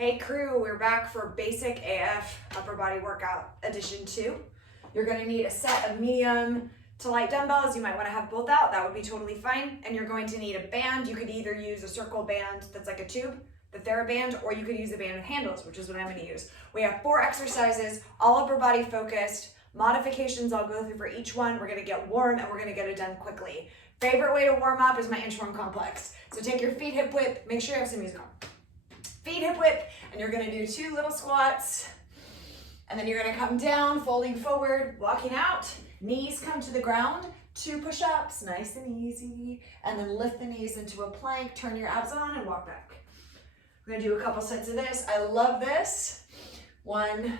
Hey crew, we're back for basic AF upper body workout edition 2. You're gonna need a set of medium to light dumbbells. You might wanna have both out, that would be totally fine. And you're going to need a band. You could either use a circle band that's like a tube, the TheraBand, or you could use a band with handles, which is what I'm gonna use. We have 4 exercises, all upper body focused, modifications I'll go through for each one. We're gonna get warm and we're gonna get it done quickly. Favorite way to warm up is my inchworm complex. So take your feet hip width, make sure you have some music on. Feet hip width, and you're gonna do 2 little squats, and then you're gonna come down, folding forward, walking out, knees come to the ground, 2 push-ups, nice and easy, and then lift the knees into a plank, turn your abs on, and walk back. We're gonna do a couple sets of this. I love this. 1,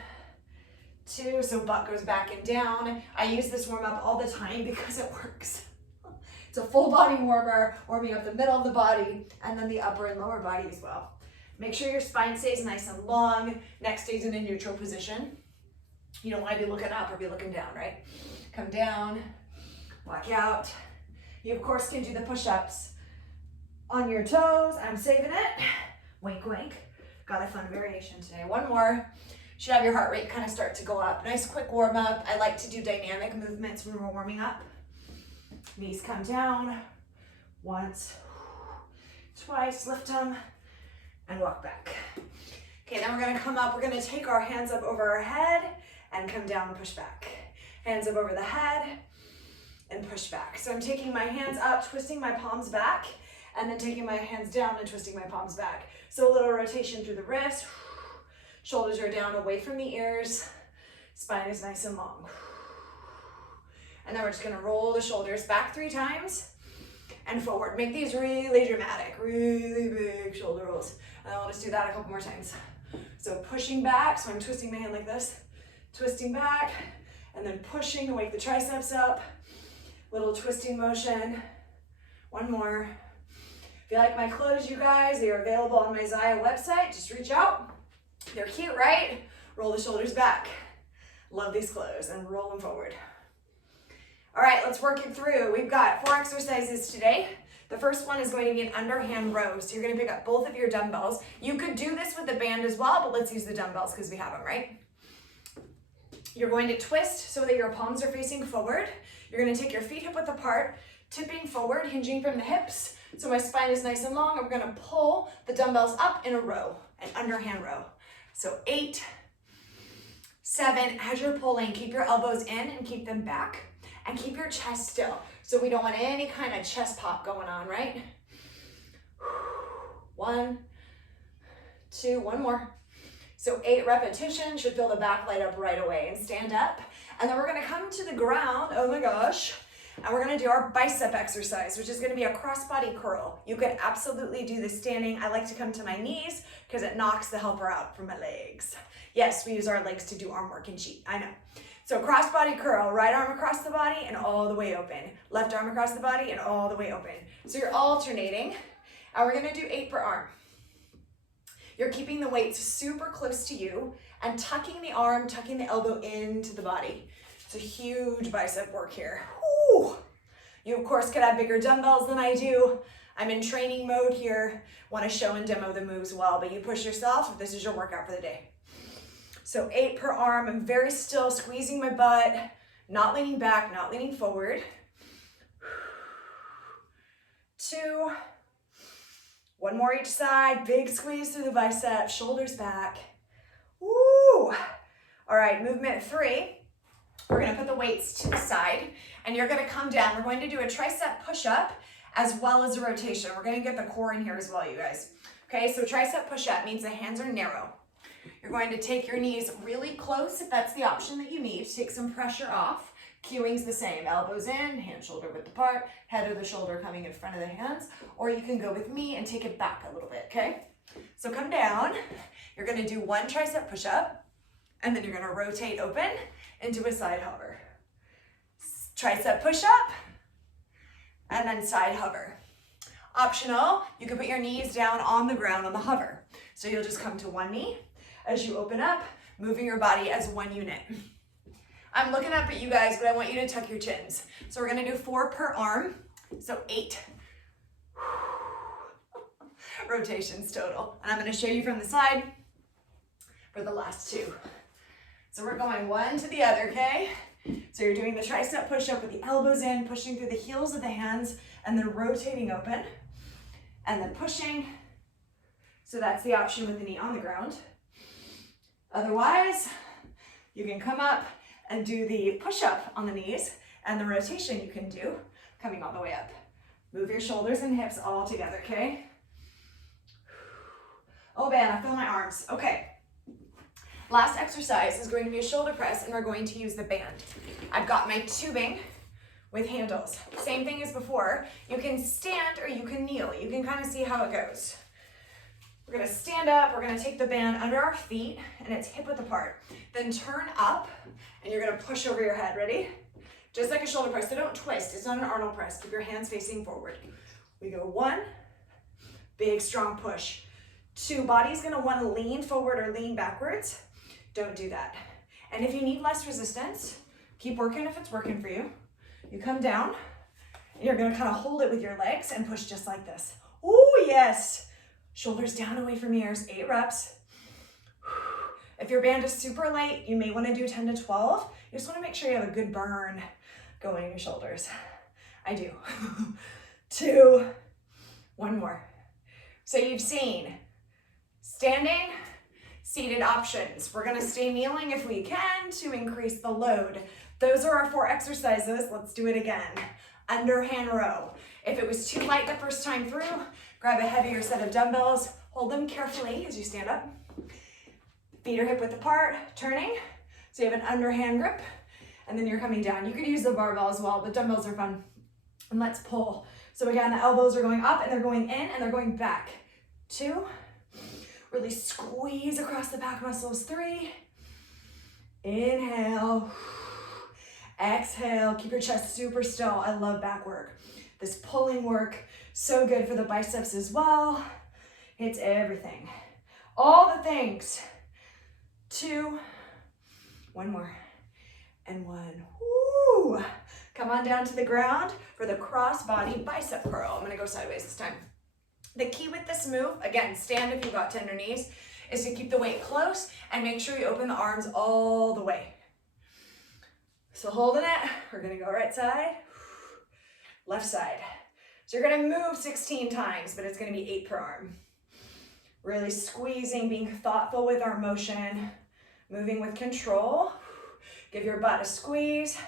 2, so butt goes back and down. I use this warm-up all the time because it works. It's a full body warmer, warming up the middle of the body, and then the upper and lower body as well. Make sure your spine stays nice and long, neck stays in a neutral position. You don't want to be looking up or be looking down, right? Come down, walk out. You of course can do the push-ups on your toes. I'm saving it. Wink, wink. Got a fun variation today. 1 more. Should have your heart rate kind of start to go up. Nice quick warm up. I like to do dynamic movements when we're warming up. Knees come down. Once, twice, lift them, and walk back. Okay, then we're gonna come up, we're gonna take our hands up over our head and come down and push back. Hands up over the head and push back. So I'm taking my hands up, twisting my palms back, and then taking my hands down and twisting my palms back. So a little rotation through the wrist. Shoulders are down away from the ears. Spine is nice and long. And then we're just gonna roll the shoulders back 3 times and forward. Make these really dramatic, really big shoulder rolls. And then we'll just do that a couple more times. So pushing back, so I'm twisting my hand like this, twisting back, and then pushing to wake the triceps up. Little twisting motion. 1 more. If you like my clothes, you guys, they are available on my Zaya website. Just reach out. They're cute, right? Roll the shoulders back. Love these clothes, and roll them forward. All right, let's work it through. We've got 4 exercises today. The first one is going to be an underhand row. So you're gonna pick up both of your dumbbells. You could do this with the band as well, but let's use the dumbbells because we have them, right? You're going to twist so that your palms are facing forward. You're gonna take your feet hip width apart, tipping forward, hinging from the hips. So my spine is nice and long, and we're gonna pull the dumbbells up in a row, an underhand row. So 8, 7, as you're pulling, keep your elbows in and keep them back. And keep your chest still. So we don't want any kind of chest pop going on, right? 1, 2, 1 more. So 8 repetitions, should feel the back light up right away, and stand up. And then we're gonna come to the ground, oh my gosh, and we're gonna do our bicep exercise, which is gonna be a crossbody curl. You could absolutely do this standing. I like to come to my knees because it knocks the helper out from my legs. Yes, we use our legs to do arm work and cheat, I know. So crossbody curl, right arm across the body and all the way open. Left arm across the body and all the way open. So you're alternating, and we're gonna do 8 per arm. You're keeping the weights super close to you and tucking the arm, tucking the elbow into the body. It's a huge bicep work here. Woo! You of course could have bigger dumbbells than I do. I'm in training mode here. Want to show and demo the moves well, but you push yourself if this is your workout for the day. So 8 per arm, I'm very still, squeezing my butt, not leaning back, not leaning forward. 2, 1 more each side, big squeeze through the biceps, shoulders back. Woo! All right, movement 3. We're gonna put the weights to the side, and you're gonna come down. We're going to do a tricep push-up as well as a rotation. We're gonna get the core in here as well, you guys. Okay, so tricep push-up means the hands are narrow. You're going to take your knees really close if that's the option that you need to take some pressure off. Cueing's the same, elbows in, hand shoulder width apart, head of the shoulder coming in front of the hands, or you can go with me and take it back a little bit, okay? So come down, you're gonna do 1 tricep push-up, and then you're gonna rotate open into a side hover. Tricep push-up, and then side hover. Optional, you can put your knees down on the ground on the hover. So you'll just come to 1 knee, as you open up, moving your body as 1 unit. I'm looking up at you guys, but I want you to tuck your chins. So we're gonna do 4 per arm, so 8. rotations total. And I'm gonna show you from the side. for the last 2. So we're going one to the other, okay? So you're doing the tricep push-up with the elbows in, pushing through the heels of the hands, and then rotating open, and then pushing. So that's the option with the knee on the ground. Otherwise, you can come up and do the push-up on the knees, and the rotation you can do coming all the way up. Move your shoulders and hips all together, okay? Oh man, I feel my arms. Okay. Last exercise is going to be a shoulder press, and we're going to use the band. I've got my tubing with handles. Same thing as before. You can stand or you can kneel. You can kind of see how it goes. We're gonna stand up, we're gonna take the band under our feet, and it's hip width apart. Then turn up, and you're gonna push over your head. Ready? Just like a shoulder press, so don't twist. It's not an Arnold press. Keep your hands facing forward. We go 1, big strong push. 2, body's gonna wanna lean forward or lean backwards. Don't do that. And if you need less resistance, keep working if it's working for you. You come down, and you're gonna kind of hold it with your legs and push just like this. Oh, yes. Shoulders down away from ears, 8 reps. If your band is super light, you may wanna do 10 to 12. You just wanna make sure you have a good burn going in your shoulders. I do. 2, 1 more. So you've seen standing, seated options. We're gonna stay kneeling if we can to increase the load. Those are our 4 exercises. Let's do it again. Underhand row. If it was too light the first time through, grab a heavier set of dumbbells. Hold them carefully as you stand up. Feet are hip width apart, turning. So you have an underhand grip, and then you're coming down. You could use the barbell as well, but dumbbells are fun. And let's pull. So again, the elbows are going up, and they're going in, and they're going back. 2. Really squeeze across the back muscles. 3. Inhale. Exhale. Keep your chest super still. I love back work. This pulling work, so good for the biceps as well. It's everything. All the things. 2, 1 more, and 1. Woo! Come on down to the ground for the crossbody bicep curl. I'm gonna go sideways this time. The key with this move, again, stand if you've got tender knees, is to keep the weight close and make sure you open the arms all the way. So holding it, we're gonna go right side, left side. So you're gonna move 16 times, but it's gonna be 8 per arm. Really squeezing, being thoughtful with our motion, moving with control. Give your butt a squeeze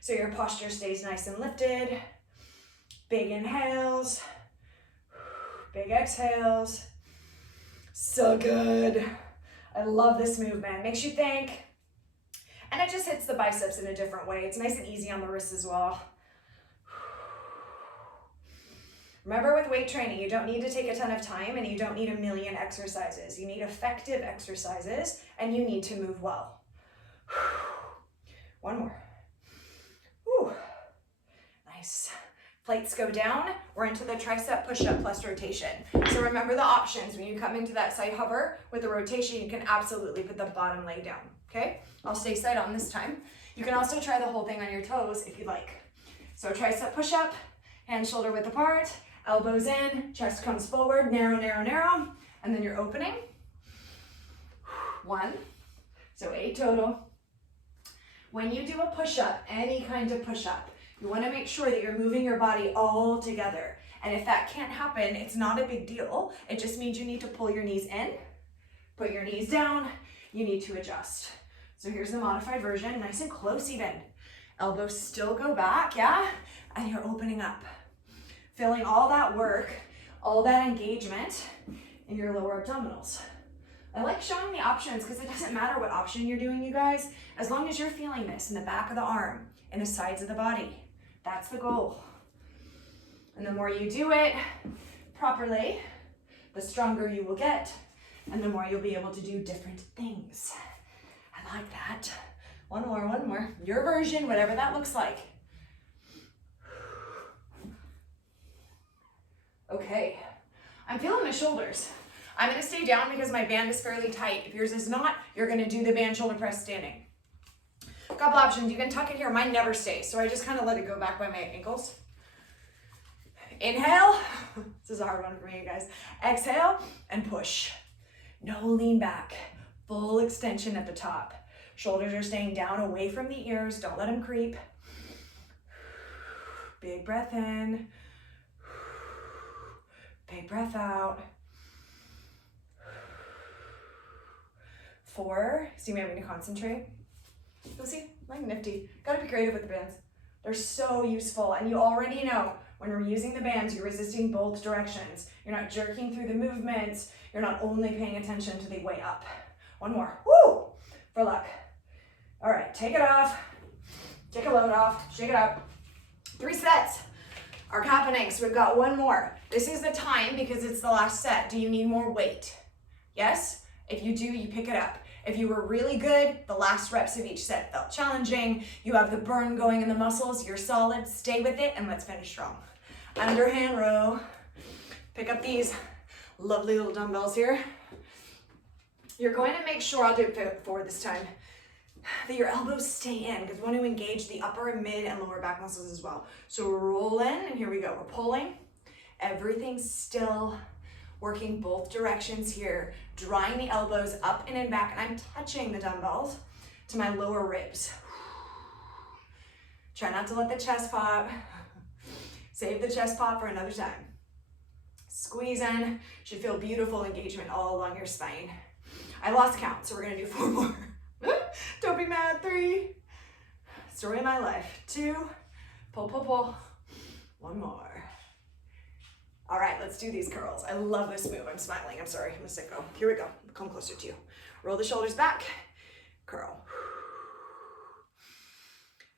so your posture stays nice and lifted. Big inhales, big exhales. So good. I love this movement. Makes you think. And it just hits the biceps in a different way. It's nice and easy on the wrists as well. Remember, with weight training, you don't need to take a ton of time, and you don't need a million exercises. You need effective exercises, and you need to move well. 1 more. Whew. Nice. Plates go down. We're into the tricep push-up plus rotation. So remember the options. When you come into that side hover with the rotation, you can absolutely put the bottom leg down, okay? I'll stay side on this time. You can also try the whole thing on your toes if you'd like. So tricep push-up, hands shoulder width apart, elbows in, chest comes forward, narrow, narrow, narrow, and then you're opening. 1, so 8 total. When you do a push-up, any kind of push-up, you want to make sure that you're moving your body all together. And if that can't happen, it's not a big deal. It just means you need to pull your knees in, put your knees down, you need to adjust. So here's the modified version, nice and close even. Elbows still go back, yeah? And you're opening up. Feeling all that work, all that engagement in your lower abdominals. I like showing the options because it doesn't matter what option you're doing, you guys, as long as you're feeling this in the back of the arm, in the sides of the body. That's the goal. And the more you do it properly, the stronger you will get, and the more you'll be able to do different things. I like that. 1 more, 1 more. Your version, whatever that looks like. Okay, I'm feeling my shoulders. I'm gonna stay down because my band is fairly tight. If yours is not, you're gonna do the band shoulder press standing. A couple options, you can tuck it here. Mine never stays, so I just kind of let it go back by my ankles. Inhale, this is a hard one for me, you guys. Exhale, and push. No lean back, Full extension at the top. Shoulders are staying down away from the ears. Don't let them creep. Big breath in. Big breath out. 4. See me having to concentrate? You'll see, like nifty. Gotta be creative with the bands. They're so useful, and you already know when we're using the bands, you're resisting both directions. You're not jerking through the movements. You're not only paying attention to the way up. One more. Woo! For luck. All right, take it off. Take a load off. Shake it up. 3 sets are happening, so we've got 1 more. This is the time because it's the last set. Do you need more weight? Yes? If you do, you pick it up. If you were really good, the last reps of each set felt challenging. You have the burn going in the muscles. You're solid. Stay with it, and let's finish strong. Underhand row. Pick up these lovely little dumbbells here. You're going to make sure, I'll do it forward this time, that your elbows stay in because we want to engage the upper, mid, and lower back muscles as well. So roll in, and here we go. We're pulling. Everything's still. Working both directions here, drawing the elbows up and back, and I'm touching the dumbbells to my lower ribs. Try not to let the chest pop. Save the chest pop for another time. Squeeze in. Should feel beautiful engagement all along your spine. I lost count, so we're gonna do 4 more. Don't be mad. 3. Story of my life. 2. Pull, pull, pull. 1 more. All right, let's do these curls. I love this move. I'm smiling. I'm sorry. I'm a sicko. Here we go. Come closer to you. Roll the shoulders back. Curl.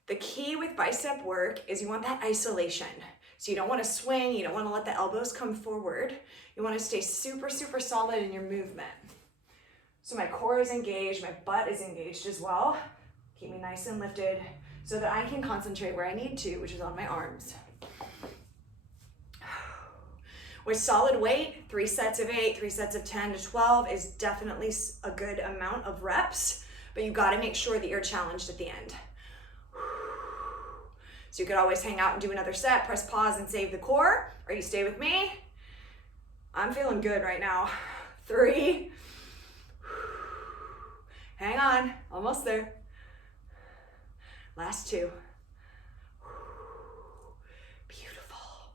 The key with bicep work is you want that isolation. So you don't want to swing. You don't want to let the elbows come forward. You want to stay super, super solid in your movement. So my core is engaged. My butt is engaged as well. Keep me nice and lifted so that I can concentrate where I need to, which is on my arms. With solid weight, 3 sets of 8, 3 sets of 10 to 12 is definitely a good amount of reps, but you gotta make sure that you're challenged at the end. So you could always hang out and do another set, press pause and save the core, or you stay with me. I'm feeling good right now. 3. Hang on, almost there. Last 2. Beautiful.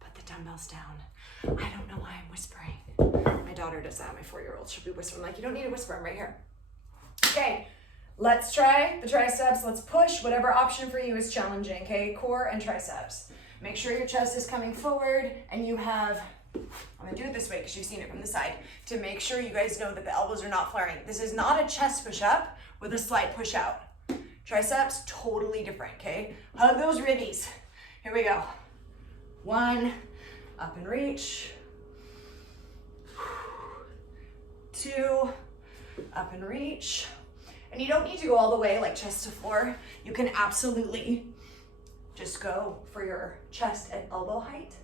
Put the dumbbells down. I don't know why I'm whispering. My daughter does that, my 4-year-old. She'll be whispering, like, you don't need to whisper, I'm right here. Okay, let's try the triceps. Let's push. Whatever option for you is challenging, okay? Core and triceps. Make sure your chest is coming forward and you have, I'm gonna do it this way because you've seen it from the side, to make sure you guys know that the elbows are not flaring. This is not a chest push-up with a slight push out. Triceps, totally different, okay? Hug those ribbies. Here we go. 1, up and reach. 2, up and reach. And you don't need to go all the way like chest to floor. You can absolutely just go for your chest at elbow height.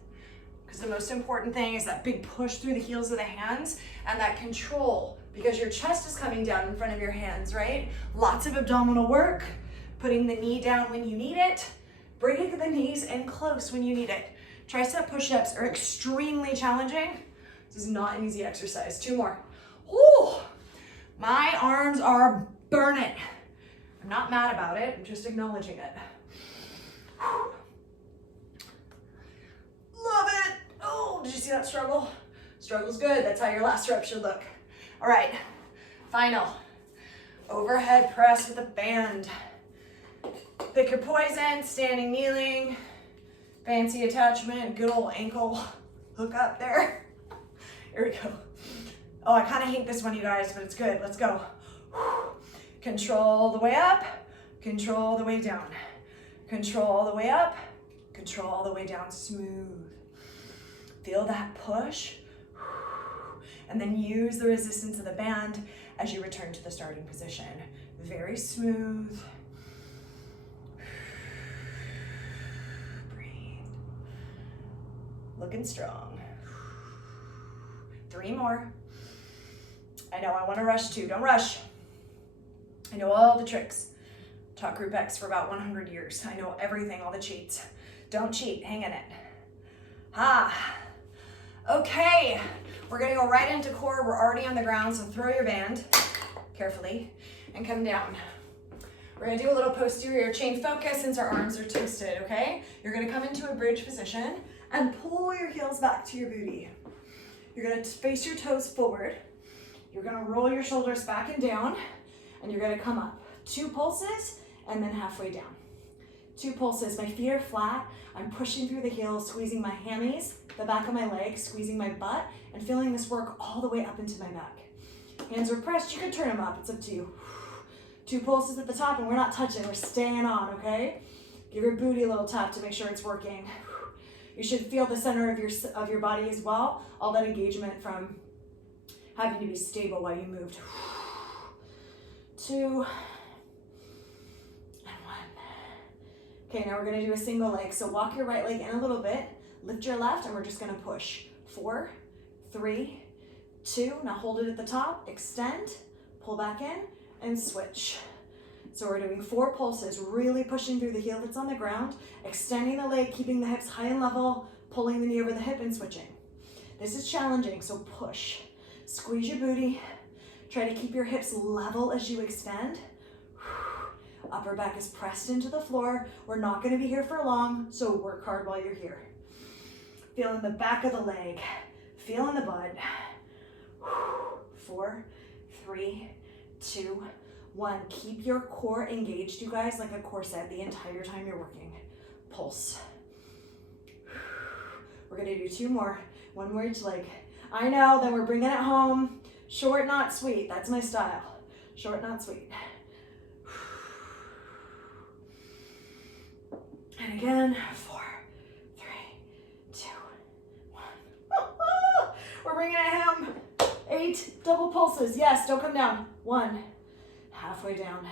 Because the most important thing is that big push through the heels of the hands and that control, because your chest is coming down in front of your hands, right? Lots of abdominal work, putting the knee down when you need it, bringing the knees in close when you need it. Tricep push-ups are extremely challenging. This is not an easy exercise. 2 more. Ooh, my arms are burning. I'm not mad about it, I'm just acknowledging it. Love it. Oh, did you see that struggle? Struggle's good, that's how your last rep should look. All right, final. Overhead press with a band. Pick your poison, standing, kneeling. Fancy attachment, good old ankle hook up there. Here we go. Oh, I kind of hate this one, you guys, but it's good. Let's go. Control the way up, control the way down. Control the way up, control the way down, smooth. Feel that push. And then use the resistance of the band as you return to the starting position. Very smooth. Looking strong. 3 more. I know I want to rush too. Don't rush. I know all the tricks. Taught Group X for about 100 years. I know everything, all the cheats. Don't cheat. Hang in it. Okay. We're going to go right into core. We're already on the ground, so throw your band. carefully and come down. We're gonna do a little posterior chain focus since our arms are twisted, okay? You're gonna come into a bridge position and pull your heels back to your booty. You're gonna face your toes forward. You're gonna roll your shoulders back and down, and you're gonna come up. 2 pulses, and then halfway down. 2 pulses, my feet are flat. I'm pushing through the heels, squeezing my hammies, the back of my legs, squeezing my butt, and feeling this work all the way up into my back. Hands are pressed, you can turn them up, it's up to you. 2 pulses at the top, and we're not touching, we're staying on, okay? Give your booty a little tap to make sure it's working. You should feel the center of your body as well, all that engagement from having to be stable while you moved. 2, and 1. Okay, now we're gonna do a single leg. So walk your right leg in a little bit, lift your left, and we're just gonna push. 4, 3, 2, now hold it at the top, extend, pull back in, and switch. So we're doing 4 pulses, really pushing through the heel that's on the ground, extending the leg, keeping the hips high and level, pulling the knee over the hip and switching. This is challenging, so push. Squeeze your booty. Try to keep your hips level as you extend. Upper back is pressed into the floor. We're not gonna be here for long, so work hard while you're here. Feeling the back of the leg, feeling the butt. 4, 3, 2, 1. Keep your core engaged, you guys, like a corset the entire time you're working. Pulse. We're gonna do 2 more. 1 more each leg. I know, then we're bringing it home. Short, not sweet. That's my style. Short, not sweet. And again, 4, 3, 2, 1. We're bringing it home. 8 double pulses. Yes, don't come down. 1. Halfway down.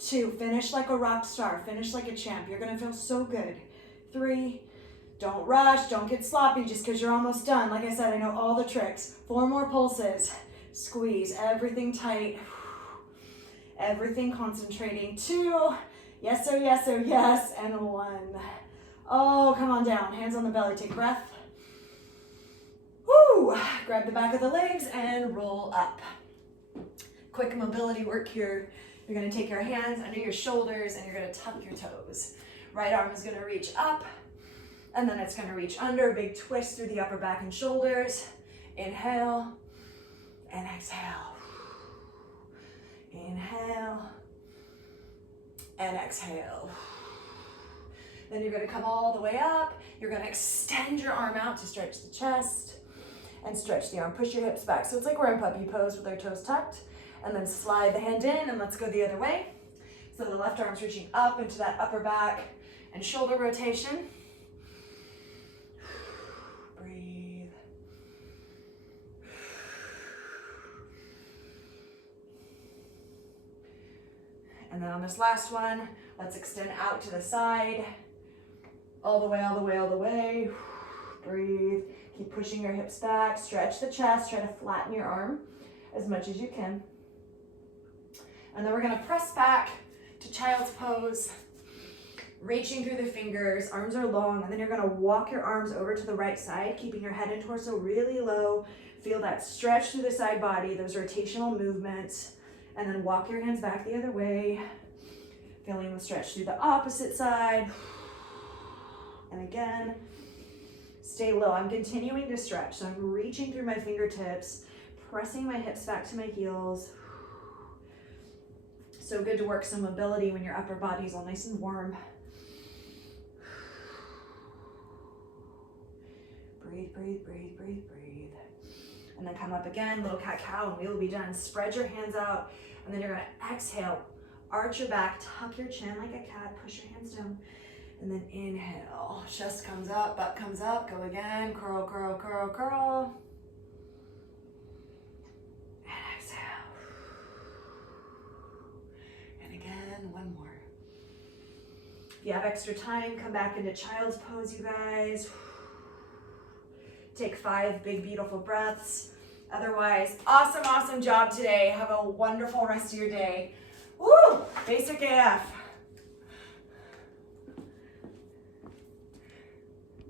2, finish like a rock star, finish like a champ. You're gonna feel so good. 3, don't rush, don't get sloppy just because you're almost done. Like I said, I know all the tricks. 4 more pulses. Squeeze, everything tight. Everything concentrating. 2, yes, oh yes, oh yes, and 1. Oh, come on down, hands on the belly, take a breath. Woo, grab the back of the legs and roll up. Quick mobility work here. You're gonna take your hands under your shoulders and you're gonna tuck your toes. Right arm is gonna reach up and then it's gonna reach under, big twist through the upper back and shoulders. Inhale and exhale. Inhale and exhale. Then you're gonna come all the way up. You're gonna extend your arm out to stretch the chest and stretch the arm. Push your hips back. So it's like we're in puppy pose with our toes tucked. And then slide the hand in and let's go the other way. So the left arm's reaching up into that upper back and shoulder rotation. Breathe. And then on this last one, let's extend out to the side. All the way, all the way, all the way. Breathe. Keep pushing your hips back. Stretch the chest. Try to flatten your arm as much as you can. And then we're gonna press back to child's pose, reaching through the fingers, arms are long, and then you're gonna walk your arms over to the right side, keeping your head and torso really low. Feel that stretch through the side body, those rotational movements, and then walk your hands back the other way, feeling the stretch through the opposite side. And again, stay low. I'm continuing to stretch, so I'm reaching through my fingertips, pressing my hips back to my heels. So good to work some mobility when your upper body's all nice and warm. Breathe, breathe, breathe, breathe, breathe. And then come up again, little cat-cow, and we will be done. Spread your hands out, and then you're gonna exhale. Arch your back, tuck your chin like a cat, push your hands down, and then inhale. Chest comes up, butt comes up, go again, curl, curl, curl, curl. Again, 1 more. If you have extra time, come back into child's pose, you guys. Take 5 big, beautiful breaths. Otherwise, awesome, awesome job today. Have a wonderful rest of your day. Woo! Basic AF.